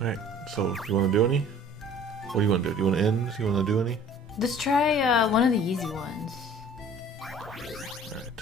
Alright, so you want to do any? What do you want to do? Do you want to end? Do you want to do any? Let's try one of the easy ones. Alright.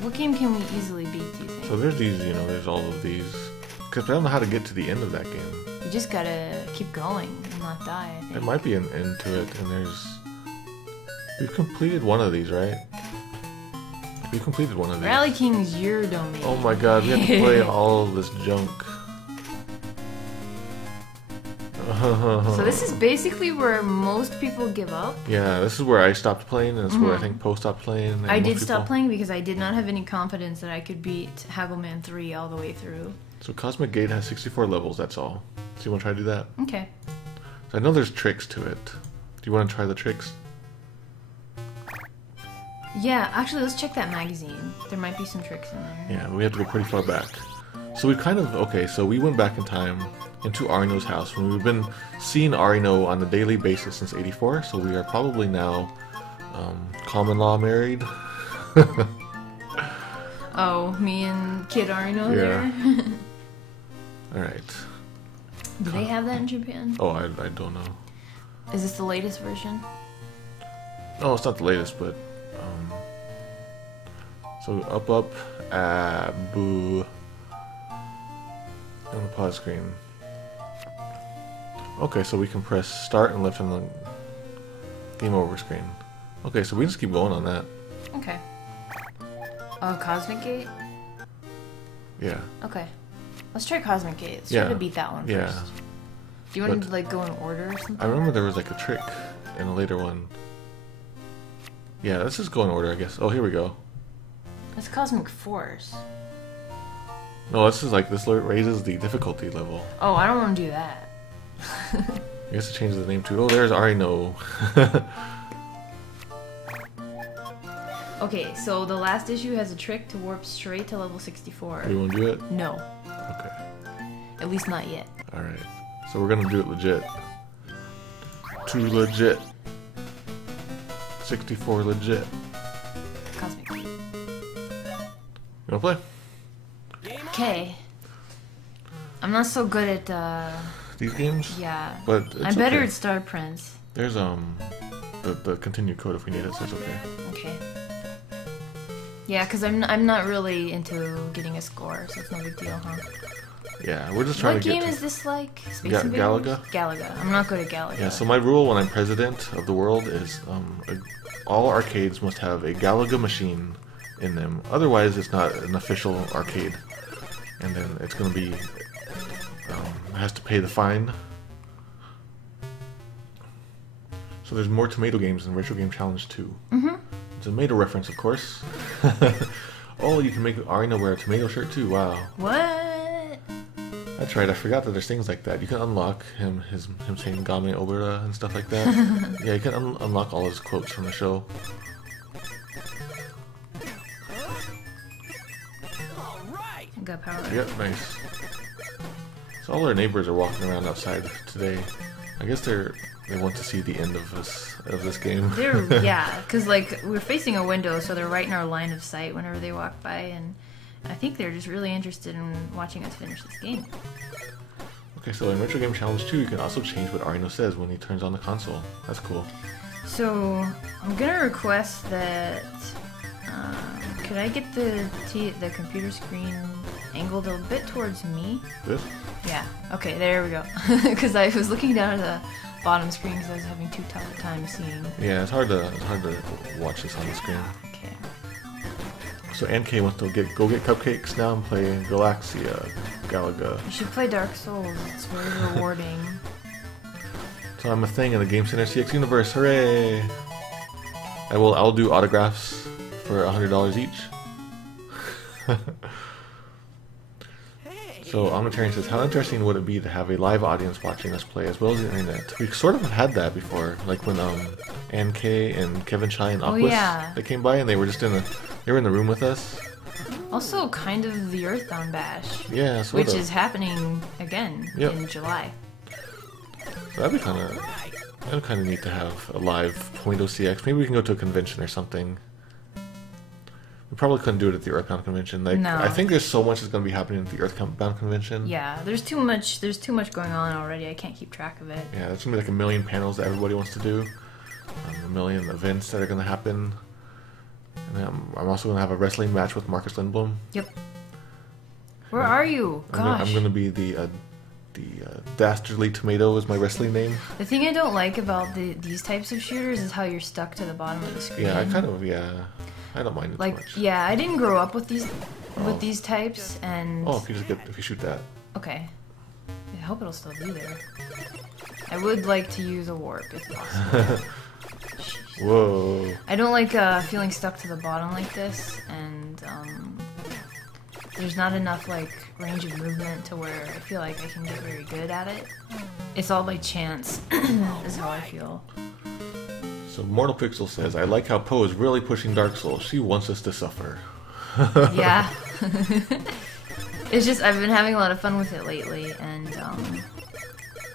What game can we easily beat, do you think? So there's these, you know, there's all of these. Because I don't know how to get to the end of that game. You just gotta keep going and not die, I think. There might be an end to it, and there's... We've completed one of these, right? We've completed one of these. Rally King's your domain. Oh my god, we have to play all of this junk. So this is basically where most people give up. Yeah, this is where I stopped playing, and it's where I think Poe stopped playing. And I most did stop people- playing because I did not have any confidence that I could beat Haggleman 3 all the way through. So Cosmic Gate has 64 levels, that's all. So you want to try to do that? Okay. So I know there's tricks to it. Do you want to try the tricks? Yeah, actually, let's check that magazine. There might be some tricks in there. Yeah, we have to go pretty far back. So we kind of, okay, so we went back in time into Arino's house when we've been seeing Arino on a daily basis since 84, so we are probably now common law married. Oh, me and Kid Arino Yeah. there? Alright. Do they have that in Japan? Oh, I don't know. Is this the latest version? No, it's not the latest, but so up, boo on the pause screen. Okay, so we can press start and left on the game over screen. Okay, so we just keep going on that. Okay. Oh, Cosmic Gate? Yeah. Okay. Let's try Cosmic Gate. Let's Yeah. try to beat that one Yeah. first. Do you want But- to like go in order or something? I remember there was like a trick in a later one. Yeah, let's just go in order, I guess. Oh, here we go. It's Cosmic Force. No, this is like, this raises the difficulty level. Oh, I don't want to do that. I guess to change the name to, oh, there's Arino. Okay, so the last issue has a trick to warp straight to level 64. Do you want to do it? No, Okay. at least not yet. Alright. So we're gonna do it legit. Too legit. 64 legit. Cosmic Gate. You wanna play? Okay. I'm not so good at, These games? yeah. But it's I'm better okay. at Star Prince. There's, the continued code if we need it, so it's okay. Okay. Yeah, because I'm not really into getting a score, so it's no big deal, huh? Yeah, we're just trying What to get game to... is this like? Space Ga- Invaders? Galaga? Galaga. I'm not good at Galaga. Yeah, so my rule when I'm president of the world is, all arcades must have a Galaga machine in them. Otherwise, it's not an official arcade. And then it's gonna be, it has to pay the fine. So there's more tomato games in Retro Game Challenge 2. Mm-hmm. It's a tomato reference, of course. Oh, you can make Arino wear a tomato shirt too. Wow. What? That's right. I forgot that there's things like that. You can unlock him saying Game Obera and stuff like that. Yeah, you can unlock all his quotes from the show. I got power. Yep, nice. So all our neighbors are walking around outside today. I guess they want to see the end of this game. They're yeah, because like we're facing a window, so they're right in our line of sight whenever they walk by, and I think they're just really interested in watching us finish this game. Okay, so in Retro Game Challenge 2, you can also change what Arino says when he turns on the console. That's cool. So I'm gonna request that. Could I get the computer screen angled a bit towards me? This? Yeah. Okay, there we go. Because I was looking down at the bottom screen because I was having too tough a time seeing. Yeah, it's hard to watch this on the screen. Okay. So NK wants to go get cupcakes now and play Galaxia Galaga. You should play Dark Souls. It's very rewarding. So I'm a thing in the Game Center CX universe. Hooray! I'll do autographs for $100 each. So Omnitarian says, how interesting would it be to have a live audience watching us play as well as the internet? We sort of had that before, like when Ann K and Kevin Chai and Aquas yeah. they came by and they were just in the room with us. Also, kind of the Earthbound Bash. Yeah, sort Which of. is happening again Yep. in July. So that'd be kind of neat to have a live .0 CX. Maybe we can go to a convention or something. We We probably couldn't do it at the Earthbound convention. Like, No. I think there's so much that's going to be happening at the Earthbound convention. Yeah, there's too much going on already. I can't keep track of it. Yeah, there's going to be like a million panels that everybody wants to do. A million events that are going to happen. And then I'm also going to have a wrestling match with Marcus Lindblom. Yep. Where are you? Gosh. I'm going to be the Dastardly Tomato is my wrestling name. The thing I don't like about these types of shooters is how you're stuck to the bottom of the screen. Yeah, I don't mind it too much. Yeah, I didn't grow up with these types, and Oh, if you shoot that. okay. I hope it'll still be there. I would like to use a warp if possible. Whoa. I don't like feeling stuck to the bottom like this, and there's not enough like range of movement to where I feel like I can get very good at it. It's all by chance, is how I feel. So Mortal Pixel says, I like how Poe is really pushing Dark Souls. She wants us to suffer. Yeah. It's just, I've been having a lot of fun with it lately, and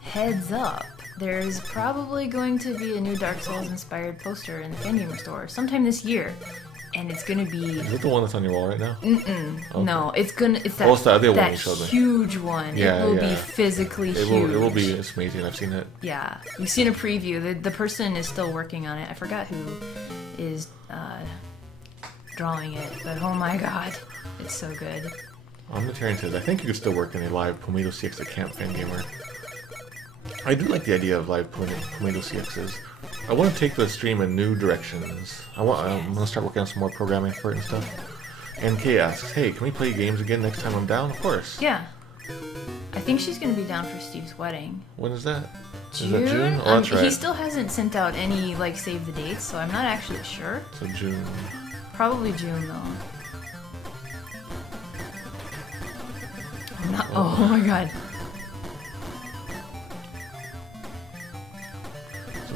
heads up, there's probably going to be a new Dark Souls inspired poster in the Fangamer store sometime this year. And it's gonna be. Is it the one that's on your wall right now? Okay. No, it's that, it's the other one you showed me. Huge one. Yeah, it will be physically huge. It will be. It's amazing. I've seen it. Yeah, you've seen a preview. The person is still working on it. I forgot who is drawing it, but oh my god, it's so good. Omnitarian says, I think you could still work in a live Pomato CX at Camp Fangamer. I do like the idea of live Pomato CXs. I want to take the stream in new directions. I'm going to start working on some more programming for it and stuff. And Kay asks, hey, can we play games again next time I'm down? Of course. Yeah. I think she's going to be down for Steve's wedding. When is that? June? Is that June? Oh, that's right. He still hasn't sent out any, like, save the dates, so I'm not actually sure. So June. Probably June, though. I'm not, oh my god.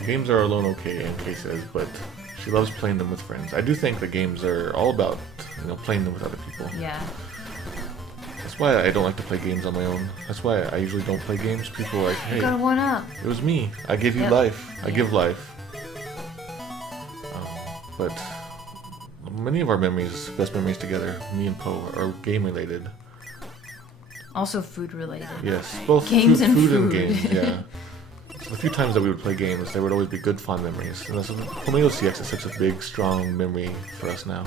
Games are alone okay, NK says, but she loves playing them with friends. I do think the games are all about, playing them with other people. Yeah. That's why I don't like to play games on my own. That's why I usually don't play games. People are like, hey, got one up. It was me. I give you life. I give life. But many of our best memories together, me and Poe, are game related. Also food related. Yes, right? both games and food and games, yeah. So the few times that we would play games, there would always be good, fun memories. And that's Pomato CX is such a big, strong memory for us now.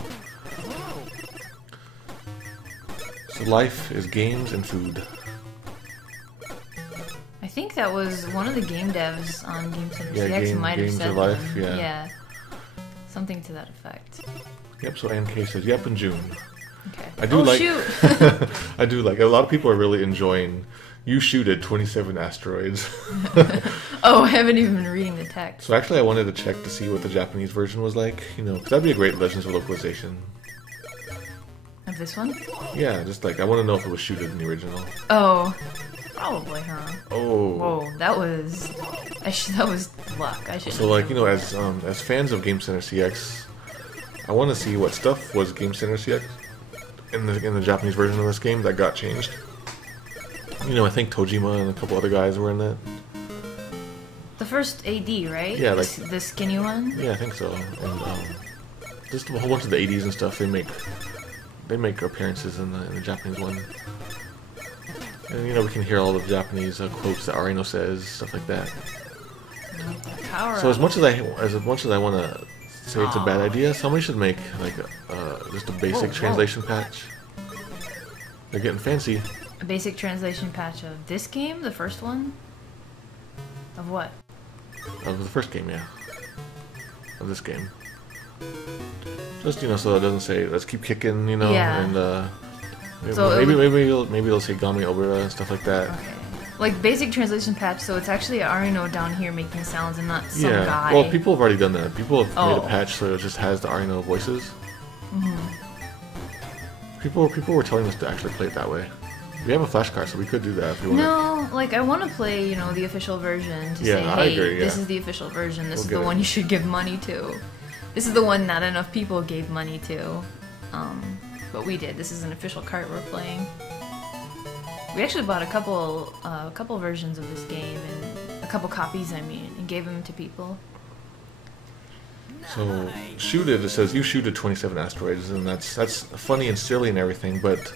So life is games and food. I think that was one of the game devs on Game Center CX might have games said are life, them. yeah. Something to that effect. Yep, so NK says, yep, in June. Okay. I do like. Shoot. I do like. A lot of people are really enjoying. You shooted 27 asteroids. Oh, I haven't even been reading the text. So actually, I wanted to check to see what the Japanese version was like. Because that'd be a great Legends of localization. Of this one? Yeah, just like I want to know if it was shooted in the original. Oh, probably, huh? Oh. Whoa, that was. That was luck. I should. So like as fans of Game Center CX, I want to see what stuff was Game Center CX in the Japanese version of this game that got changed. I think Tojima and a couple other guys were in that. The first AD, right? Yeah, like the skinny one. Yeah, I think so. And just a whole bunch of the 80s and stuff. They make appearances in the Japanese one. And we can hear all the Japanese quotes that Arino says, stuff like that. Power so as much as I want to say it's a bad idea, somebody should make like just a basic translation patch. They're getting fancy. A basic translation patch of this game, the first one? Of what? Of the first game, yeah. Of this game. Just, so it doesn't say, let's keep kicking, Yeah. And, So maybe they'll say Gami Obura and stuff like that. Okay. Like, basic translation patch, so it's actually Arino down here making sounds and not some guy. Well, people have already done that. People have made a patch so it just has the Arino voices. People were telling us to actually play it that way. We have a flashcard, so we could do that if you want. No, like I want to play, the official version to say, hey, I agree, this is the official version. This is the get one you should give money to. This is the one not enough people gave money to. But we did. This is an official cart we're playing. We actually bought a couple versions of this game and a couple copies, and gave them to people. So shooted, it says you shooted 27 asteroids, and that's funny and silly and everything, but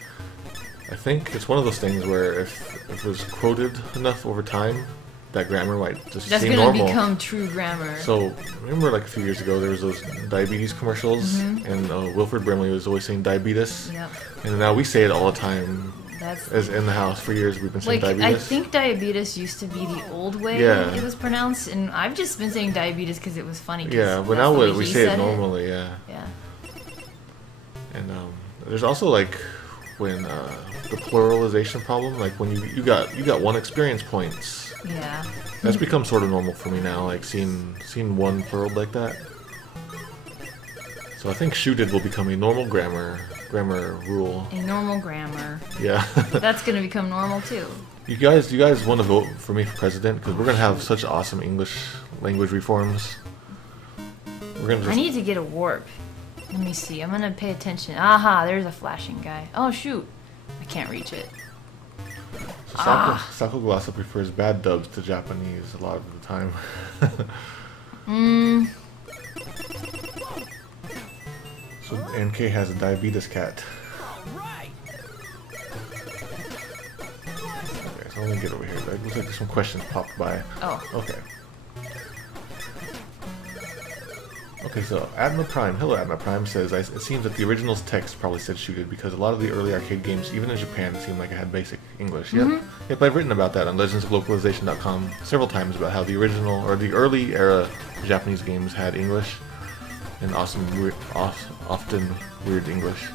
I think it's one of those things where if it was quoted enough over time, that grammar might just That's seem gonna normal. become true grammar. So remember, like a few years ago, there was those diabetes commercials, and Wilford Brimley was always saying diabetes, Yep. and now we say it all the time. That's As in the house for years, we've been saying like diabetes. I think diabetes used to be the old way Yeah. it was pronounced, and I've just been saying diabetes because it was funny. 'cause Yeah, but that's now the way we he say it said normally. Yeah, Yeah. and there's also like when the pluralization problem, like when you got one experience points. Yeah. That's become sort of normal for me now, like seeing one plural like that. So I think shooted will become a normal grammar rule. A normal grammar. Yeah. That's gonna become normal too. You guys want to vote for me for president because we're gonna have such awesome English language reforms. We're gonna I just need to get a warp. Let me see. I'm gonna pay attention. Aha, there's a flashing guy. Oh shoot. I can't reach it. Sako Glossa prefers bad dubs to Japanese a lot of the time. So NK has a diabetes cat. Okay, so let me get over here. It looks like some questions popped by. Oh. Okay. Okay, so Adma Prime, hello Adma Prime, says, it seems that the original's text probably said shooted because a lot of the early arcade games, even in Japan, seemed like it had basic English. Yep, I've written about that on legendsoflocalization.com several times about how the original, or the early era Japanese games had English, and often weird English.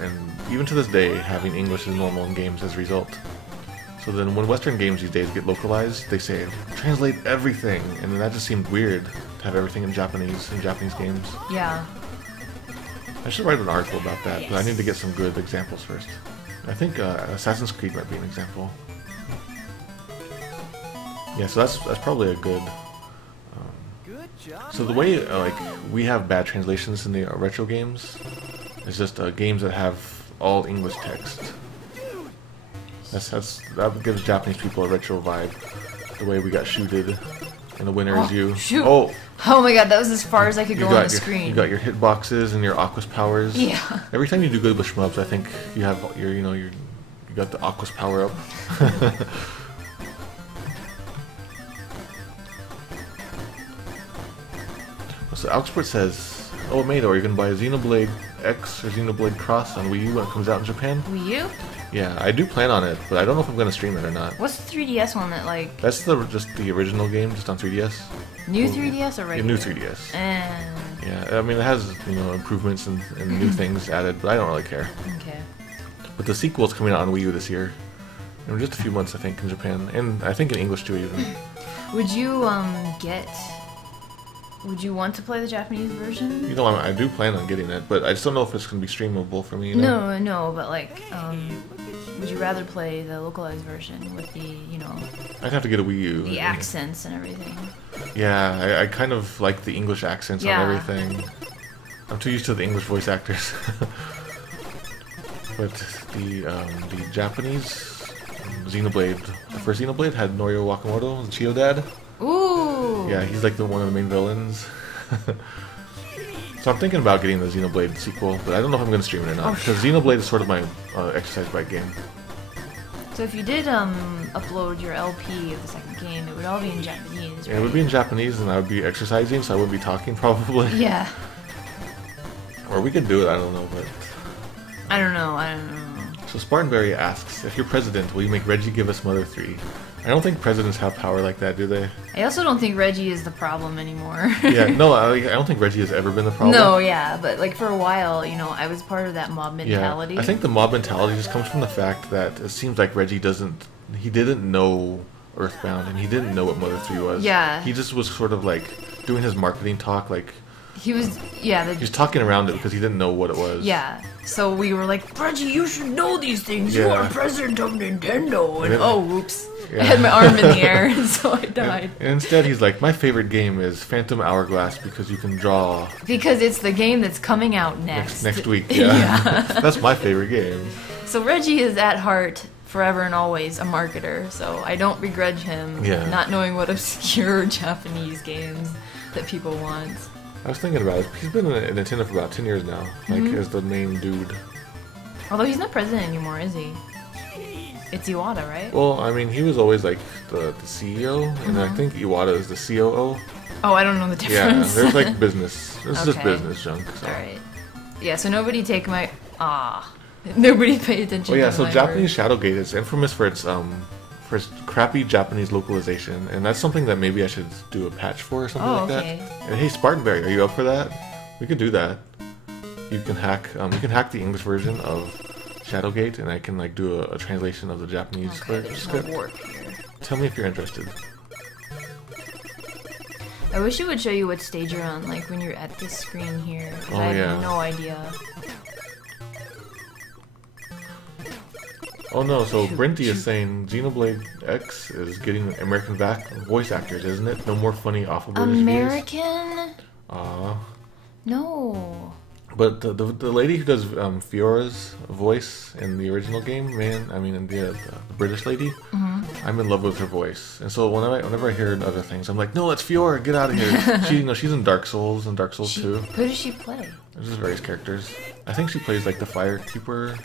And even to this day, having English is normal in games as a result. So then when Western games these days get localized, they say, translate everything, and then that just seemed weird to have everything in Japanese games. Yeah. I should write an article about that, but I need to get some good examples first. I think Assassin's Creed might be an example. Yeah, so that's probably a good... So the way like we have bad translations in the retro games is just games that have all English text. That gives Japanese people a retro vibe. The way we got shooted, and the winner is you. Shoot. Oh, Oh my god, that was as far as I could go on the you screen. got your hitboxes and your Aquas powers. Yeah. Every time you do good with shmups, I think you have you got the Aquas power up. So Alexport says, "Oh, Mato, are you gonna buy a Xenoblade X or Xenoblade Cross on Wii U when it comes out in Japan?" Wii U? Yeah, I do plan on it, but I don't know if I'm gonna stream it or not. What's the 3DS one that like That's just the original game, just on 3DS. new 3DS or Yeah, regular? new 3DS. And Yeah, I mean it has improvements and new things added, but I don't really care. okay. But the sequel's coming out on Wii U this year, in just a few months, I think, in Japan, and I think in English too, even. Would you Would you want to play the Japanese version? You know, I do plan on getting it, but I just don't know if it's gonna be streamable for me. You know? No, but like, would you rather play the localized version with the, I'd have to get a Wii U. the accents and everything? Yeah, I kind of like the English accents Yeah. on everything. I'm too used to the English voice actors. But the Japanese Xenoblade, the first Xenoblade had Norio Wakamoto, the Chio dad. Ooh. Yeah, he's like one of the main villains. So I'm thinking about getting the Xenoblade sequel, but I don't know if I'm going to stream it or not, because Xenoblade is sort of my exercise bike game. So if you did upload your LP of the second game, it would all be in Japanese, right? And it would be in Japanese, and I would be exercising, so I wouldn't be talking probably. Yeah. Or we could do it, I don't know, but... I don't know. So Spartanberry asks, if you're president, will you make Reggie give us Mother 3? I don't think presidents have power like that, do they? I also don't think Reggie is the problem anymore. Yeah, no, I don't think Reggie has ever been the problem. No, yeah, but like for a while, I was part of that mob mentality. Yeah, I think the mob mentality just comes from the fact that it seems like Reggie didn't know Earthbound, and he didn't know what Mother 3 was. Yeah. He just was sort of like doing his marketing talk, like... He was, yeah. He was talking around it because he didn't know what it was. Yeah. So we were like, Reggie, you should know these things. You Yeah. are president of Nintendo. And then- oh, whoops. Yeah. I had my arm in the air, and so I died. And instead, he's like, my favorite game is Phantom Hourglass because you can draw Because it's the game that's coming out next. next week. Yeah. Yeah. That's my favorite game. So Reggie is at heart, forever and always, a marketer. So I don't begrudge him Yeah. not knowing what obscure Japanese games that people want. I was thinking about it. He's been in Nintendo for about 10 years now, like as the main dude. Although he's not president anymore, is he? It's Iwata, right? Well, I mean, he was always like the CEO, and I think Iwata is the COO. Oh, I don't know the Yeah, difference. there's like business. This is just Okay. business junk. So. Alright. Yeah, so nobody take my... Nobody pay attention Well, yeah. to So my Japanese Shadowgate is infamous for its crappy Japanese localization, and that's something that maybe I should do a patch for or something like okay. that. And hey, Spartanberry, are you up for that? We could do that. You can hack the English version of Shadowgate, and I can like do a translation of the Japanese Okay, there's no script. warp here. Tell me if you're interested. I wish it would show you what stage you're on, like when you're at this screen here. 'Cause Oh, I have yeah. no idea. Oh no, so Shoot, Brinty is shoot. saying Xenoblade X is getting American voice actors, isn't it? No more funny awful British American? Aw. No. But the lady who does Fiora's voice in the original game, man, I mean, in the British lady, I'm in love with her voice. And so whenever I hear other things, I'm like, no, it's Fiora, get out of here. She's in Dark Souls and Dark Souls 2. Who does she play? There's just various characters. I think she plays like the Firekeeper.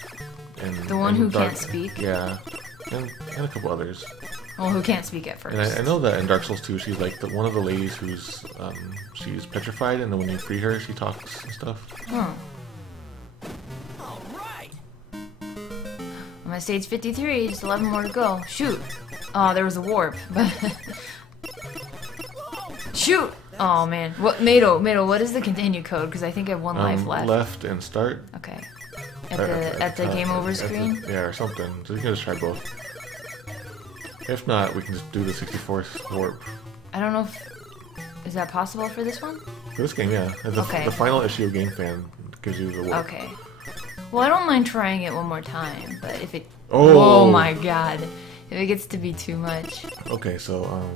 And, The one and who Dark, can't speak? Yeah. And a couple others. Well, who can't speak at first. And I know that in Dark Souls 2, she's like one of the ladies who's she's petrified, and then when you free her, she talks and stuff. Huh. I'm at stage 53, just 11 more to go. Shoot! Oh, there was a warp. Shoot! Oh man. What, Mado, what is the continue code? Because I think I have one life left. Left and start. Okay. At the game over screen? Yeah, or something. So you can just try both. If not, we can just do the 64th warp. I don't know if... Is that possible for this one? For this game, yeah. Okay. The final issue of Game Fan gives you the warp. Okay. Well, I don't mind trying it one more time, but if it... Oh. Oh my god. If it gets to be too much. Okay, so,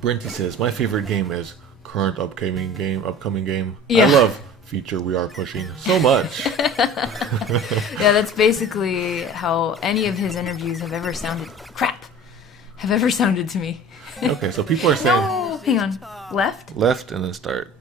Brinty says, my favorite game is current upcoming game. Yeah. I love feature we are pushing so much. Yeah, that's basically how any of his interviews have ever sounded. Crap! Have ever sounded to me. Okay, so people are saying No! Hang on. Left? left and then start.